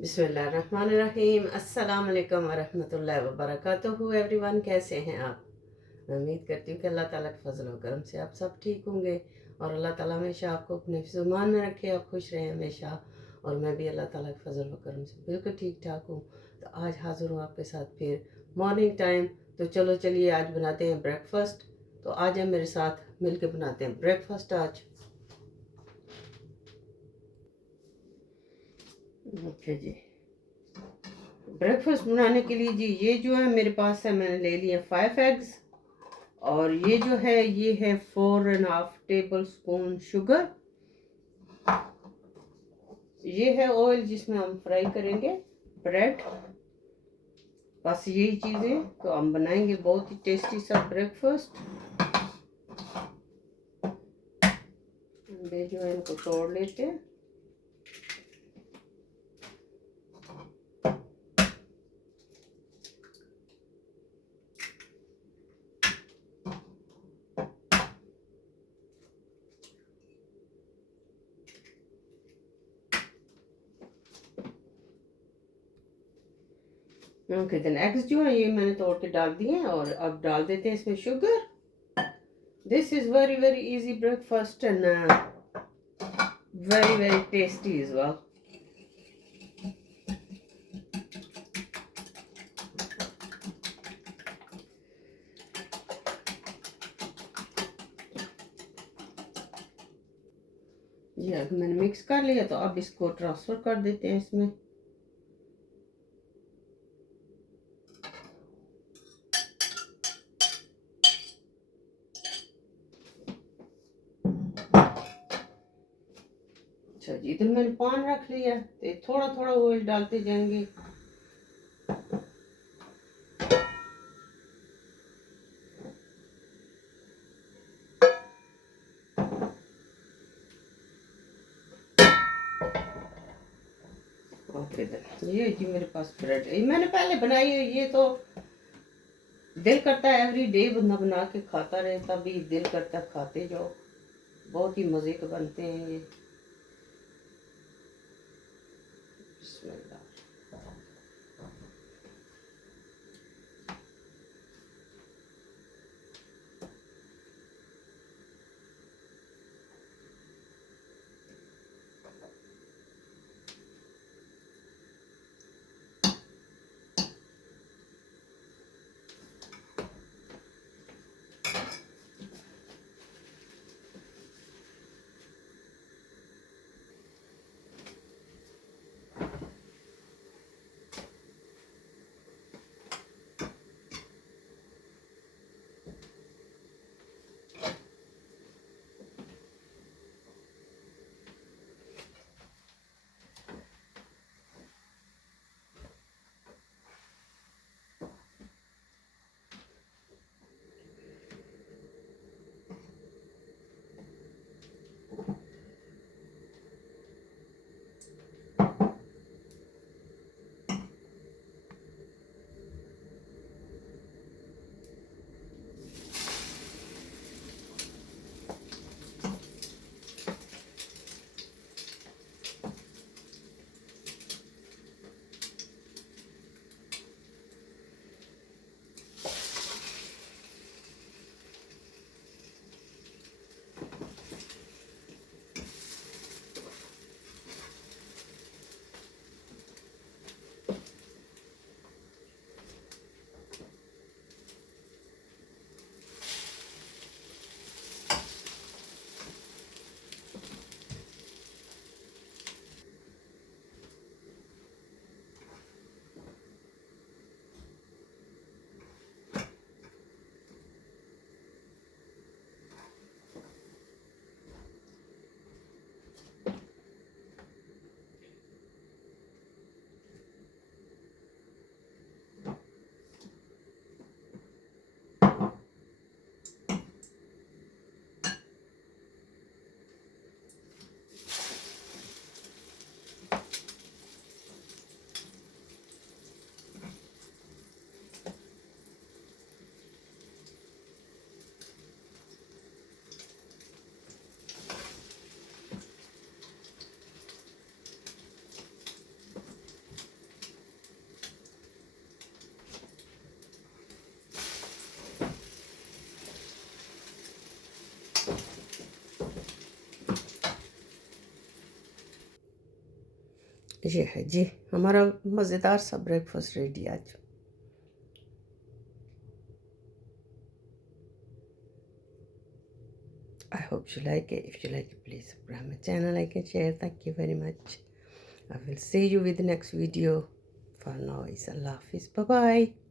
बिस्मिल्लाहिर्रहमानिर्रहीम। अस्सलाम वालेकुम वरहमतुल्लाहि वबरकातुहू। एवरीवन, कैसे हैं आप? मैं उम्मीद करती हूँ कि अल्लाह ताला के फजल व करम से आप सब ठीक होंगे और अल्लाह ताला हमेशा आपको अपने फ़ुज़मान में रखे, आप खुश रहें हमेशा। और मैं भी अल्लाह ताला के फजल व करम से बिल्कुल ठीक ठाक हूँ। तो आज हाज़िर हूँ आपके साथ फिर मॉर्निंग टाइम। तो चलिए आज बनाते हैं ब्रेकफास्ट। तो आज हम मेरे साथ मिल के बनाते हैं ब्रेकफास्ट आज। ओके जी, ब्रेकफास्ट बनाने के लिए जी ये जो है मेरे पास है, मैंने ले लिए 5 एग्स। और ये जो है ये है 4.5 टेबल स्पून शुगर। ये है ऑयल जिसमें हम फ्राई करेंगे ब्रेड। बस यही चीज़ें तो हम बनाएंगे बहुत ही टेस्टी सा ब्रेकफास्ट। अंडे जो है इनको तोड़ लेते हैं। ओके, देन एग्स जो है ये मैंने तोड़ के डाल दिए हैं और अब डाल देते हैं इसमें sugar. This is very very easy breakfast and very very tasty is well. जी अब मैंने मिक्स कर लिया तो अब इसको ट्रांसफ़र कर देते हैं इसमें। अच्छा जी, इधर मैंने पान रख लिया तो थोड़ा थोड़ा ऑयल डालते जाएंगे। ओके देन ये जी मेरे पास ब्रेड है, मैंने पहले बनाई है। ये तो दिल करता है एवरी डे बंदा बना के खाता रहे, तभी दिल करता है खाते जाओ। बहुत ही मज़े के बनते हैं ये। बिस्मिल्लाह। ये है जी हमारा मज़ेदार सा ब्रेकफास्ट रेडी आज। I hope you like it. If you like it, please subscribe my channel, like and share. Thank you very much. I will see you with the next video. For now, it's Allah Hafiz. Bye bye.